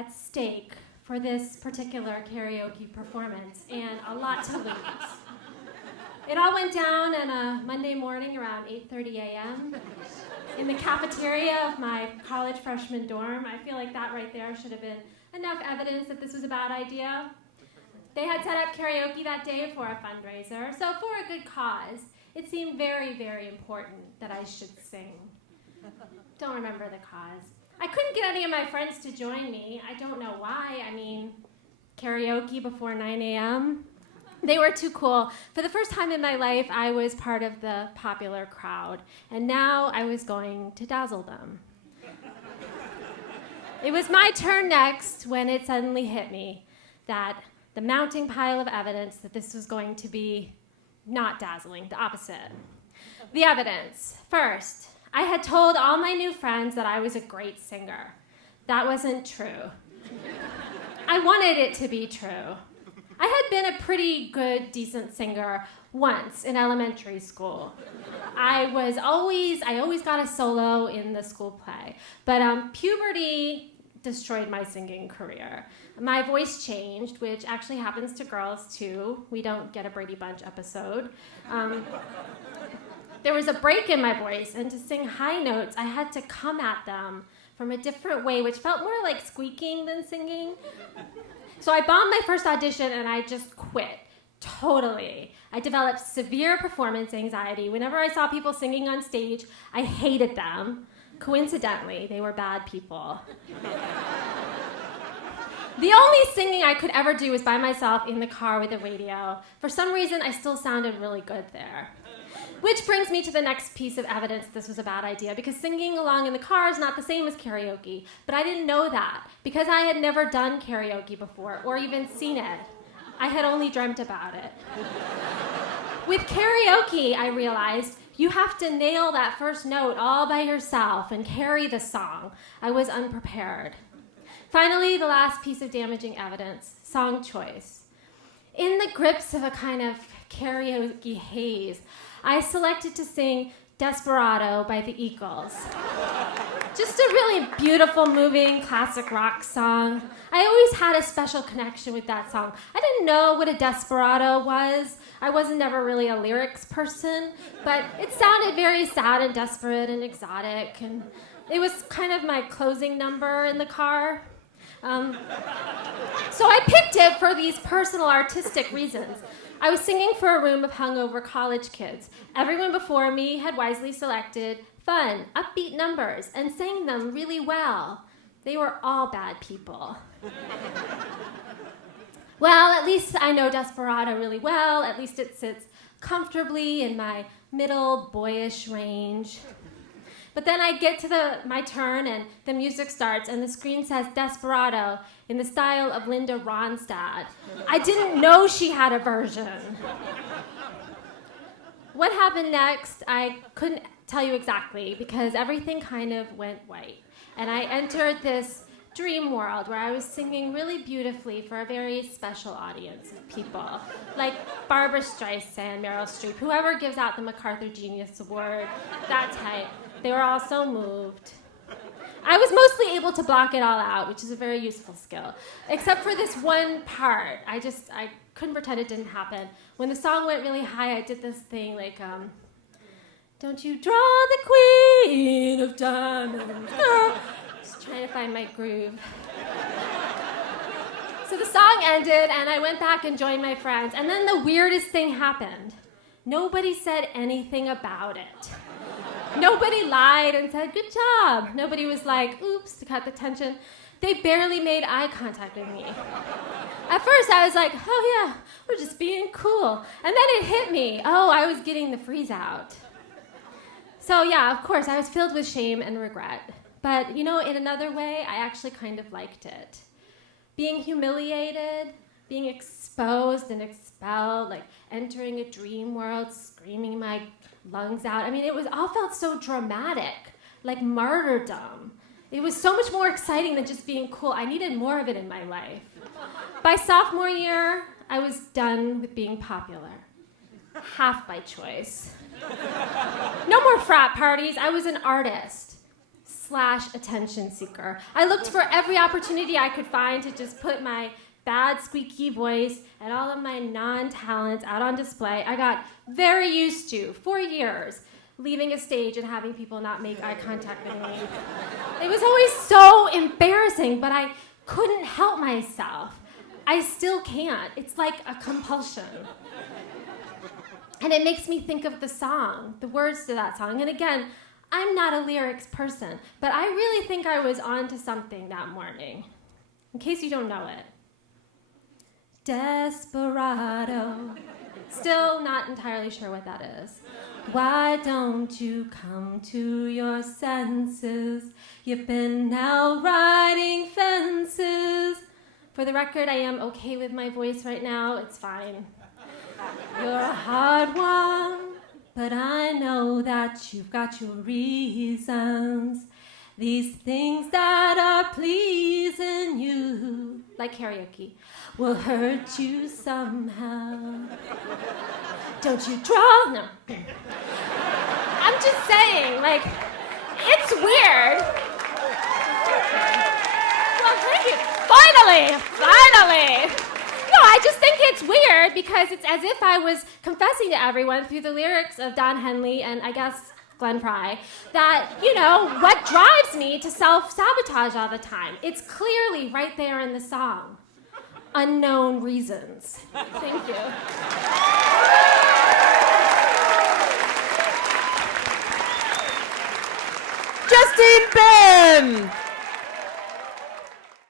at stake for this particular karaoke performance and a lot to lose. It all went down on a Monday morning around 8:30 a.m. in the cafeteria of my college freshman dorm. I feel like that right there should have been enough evidence that this was a bad idea. They had set up karaoke that day for a fundraiser, so for a good cause, it seemed very, very important that I should sing. Don't remember the cause. I couldn't get any of my friends to join me. I don't know why. I mean, karaoke before 9 a.m.? They were too cool. For the first time in my life, I was part of the popular crowd, and now I was going to dazzle them. It was my turn next when it suddenly hit me that the mounting pile of evidence that this was going to be not dazzling, the opposite. The evidence. First, I had told all my new friends that I was a great singer. That wasn't true. I wanted it to be true. I had been a pretty good, decent singer once in elementary school. I always got a solo in the school play, but puberty destroyed my singing career. My voice changed, which actually happens to girls too. We don't get a Brady Bunch episode. There was a break in my voice, and to sing high notes, I had to come at them from a different way, which felt more like squeaking than singing. So I bombed my first audition, and I just quit. Totally. I developed severe performance anxiety. Whenever I saw people singing on stage, I hated them. Coincidentally, they were bad people. The only singing I could ever do was by myself in the car with a radio. For some reason, I still sounded really good there. Which brings me to the next piece of evidence this was a bad idea, because singing along in the car is not the same as karaoke. But I didn't know that, because I had never done karaoke before, or even seen it. I had only dreamt about it. With karaoke, I realized, you have to nail that first note all by yourself and carry the song. I was unprepared. Finally, the last piece of damaging evidence, song choice. In the grips of a kind of karaoke haze, I selected to sing Desperado by the Eagles. Just a really beautiful, moving, classic rock song. I always had a special connection with that song. I didn't know what a desperado was. I wasn't ever really a lyrics person, but it sounded very sad and desperate and exotic, and it was kind of my closing number in the car. So I picked it for these personal artistic reasons. I was singing for a room of hungover college kids. Everyone before me had wisely selected fun, upbeat numbers and sang them really well. They were all bad people. Well, at least I know Desperado really well. At least it sits comfortably in my middle boyish range. But then I get to my turn, and the music starts, and the screen says Desperado in the style of Linda Ronstadt. I didn't know she had a version. What happened next, I couldn't tell you exactly, because everything kind of went white. And I entered this dream world where I was singing really beautifully for a very special audience of people, like Barbra Streisand, Meryl Streep, whoever gives out the MacArthur Genius Award, that type. They were all so moved. I was mostly able to block it all out, which is a very useful skill, except for this one part. I couldn't pretend it didn't happen. When the song went really high, I did this thing like, don't you draw the queen of diamonds. Just trying to find my groove. So the song ended, and I went back and joined my friends, and then the weirdest thing happened. Nobody said anything about it. Nobody lied and said, good job. Nobody was like, oops, to cut the tension. They barely made eye contact with me. At first, I was like, oh yeah, we're just being cool. And then it hit me. Oh, I was getting the freeze out. So yeah, of course, I was filled with shame and regret. But, in another way, I actually kind of liked it. Being humiliated, being exposed and expelled, like entering a dream world, screaming my lungs out. I mean, it all felt so dramatic, like martyrdom. It was so much more exciting than just being cool. I needed more of it in my life. By sophomore year, I was done with being popular. Half by choice. No more frat parties. I was an artist. attention seeker. I looked for every opportunity I could find to just put my bad squeaky voice and all of my non-talents out on display. I got very used to, for years, leaving a stage and having people not make eye contact with me. It was always so embarrassing, but I couldn't help myself. I still can't. It's like a compulsion. And it makes me think of the song, the words to that song. And again, I'm not a lyrics person, but I really think I was onto something that morning. In case you don't know it. Desperado. Still not entirely sure what that is. Why don't you come to your senses? You've been out riding fences. For the record, I am okay with my voice right now. It's fine. You're a hard one, but I know that you've got your reasons. These things that are pleasing you, like karaoke, will hurt you somehow. Don't you draw? No. I'm just saying, like, it's weird. Well, thank you. Finally. No, I just think it's weird because it's as if I was confessing to everyone through the lyrics of Don Henley and I guess Glenn Frey that, what drives me to self-sabotage all the time. It's clearly right there in the song. Unknown reasons. Thank you. Justine Barron!